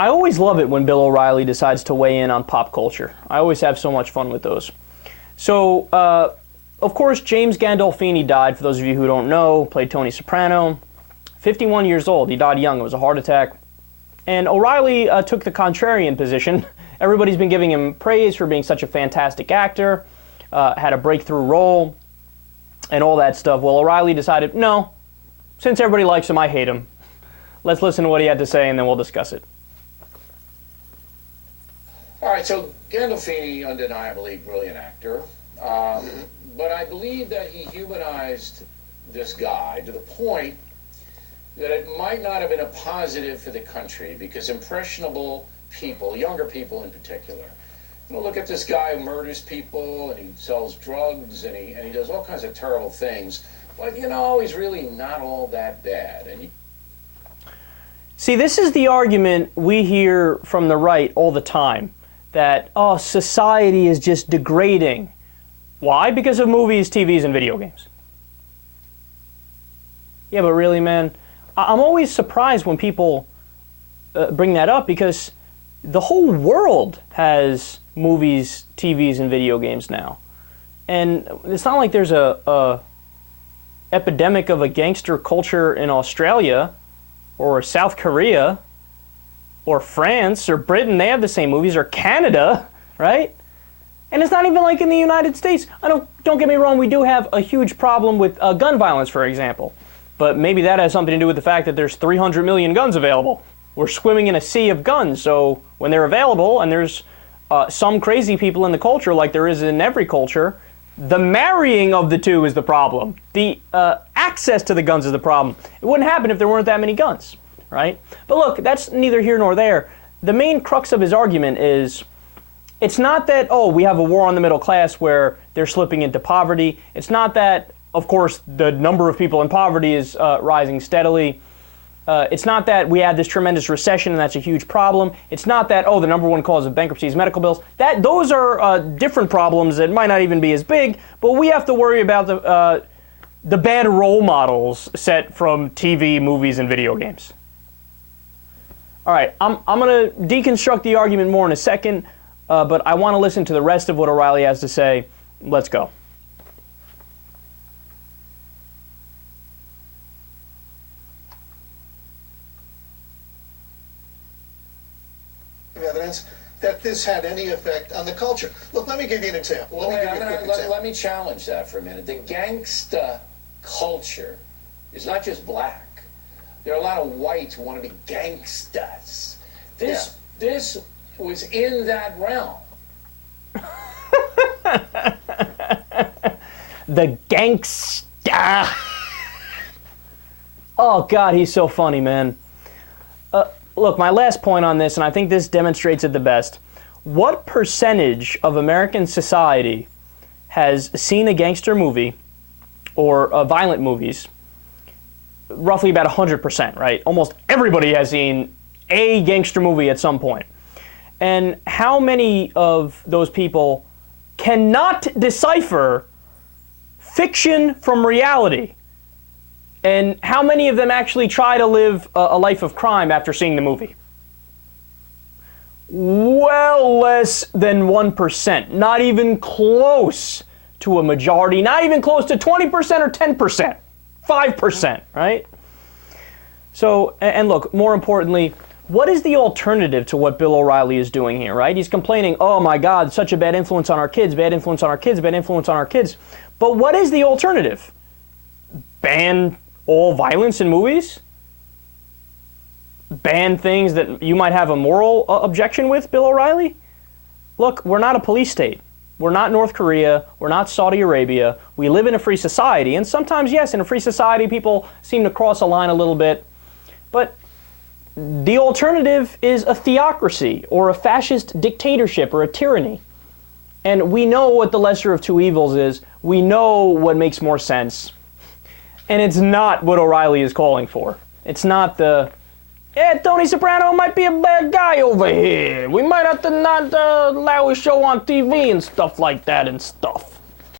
I always love it when Bill O'Reilly decides to weigh in on pop culture. I always have so much fun with those. So, of course, James Gandolfini died, for those of you who don't know, played Tony Soprano. 51 years old. He died young. It was a heart attack. And O'Reilly took the contrarian position. Everybody's been giving him praise for being such a fantastic actor, had a breakthrough role, and all that stuff. Well, O'Reilly decided, no, since everybody likes him, I hate him. Let's listen to what he had to say, and then we'll discuss it. All right, so Gandolfini, undeniably brilliant actor, but I believe that he humanized this guy to the point that it might not have been a positive for the country, because impressionable people, younger people in particular, look at this guy who murders people and he sells drugs and he does all kinds of terrible things, but he's really not all that bad. See, this is the argument we hear from the right all the time, that, oh, society is just degrading. Why? Because of movies, TVs, and video games. Yeah, but really, man, I'm always surprised when people bring that up, because the whole world has movies, TVs, and video games now. And it's not like there's a epidemic of a gangster culture in Australia or South Korea or France or Britain. They have the same movies, or Canada, right? And it's not even like in the United States. Don't get me wrong, we do have a huge problem with gun violence, for example. But maybe that has something to do with the fact that there's 300 million guns available. We're swimming in a sea of guns, so when they're available and there's some crazy people in the culture, like there is in every culture, the marrying of the two is the problem. The access to the guns is the problem. It wouldn't happen if there weren't that many guns, right? But look, that's neither here nor there. The main crux of his argument is, it's not that, oh, we have a war on the middle class where they're slipping into poverty. It's not that, of course, the number of people in poverty is rising steadily. It's not that we had this tremendous recession and that's a huge problem. It's not that, oh, the number one cause of bankruptcy is medical bills. Those are different problems that might not even be as big, but we have to worry about the bad role models set from TV, movies, and video games. All right, I'm going to deconstruct the argument more in a second, but I want to listen to the rest of what O'Reilly has to say. Let's go. Evidence that this had any effect on the culture. Look, let me give you an example. Let me challenge that for a minute. The gangsta culture is not just black. There are a lot of whites who want to be gangstas. This was in that realm. The gangsta. Oh, God, he's so funny, man. Look, my last point on this, and I think this demonstrates it the best. What percentage of American society has seen a gangster movie or violent movies? Roughly about 100%, right? Almost everybody has seen a gangster movie at some point. And how many of those people cannot decipher fiction from reality? And how many of them actually try to live a life of crime after seeing the movie? Well less than 1%. Not even close to a majority. Not even close to 20% or 10%. 5%, right? So, and look, more importantly, what is the alternative to what Bill O'Reilly is doing here, right? He's complaining, oh my God, such a bad influence on our kids, bad influence on our kids, bad influence on our kids. But what is the alternative? Ban all violence in movies? Ban things that you might have a moral objection with, Bill O'Reilly? Look, we're not a police state. We're not North Korea. We're not Saudi Arabia. We live in a free society. And sometimes, yes, in a free society, people seem to cross a line a little bit. But the alternative is a theocracy or a fascist dictatorship or a tyranny. And we know what the lesser of two evils is. We know what makes more sense. And it's not what O'Reilly is calling for. It's not the, Tony Soprano might be a bad guy over here. We might have to not allow his show on TV and stuff like that and stuff.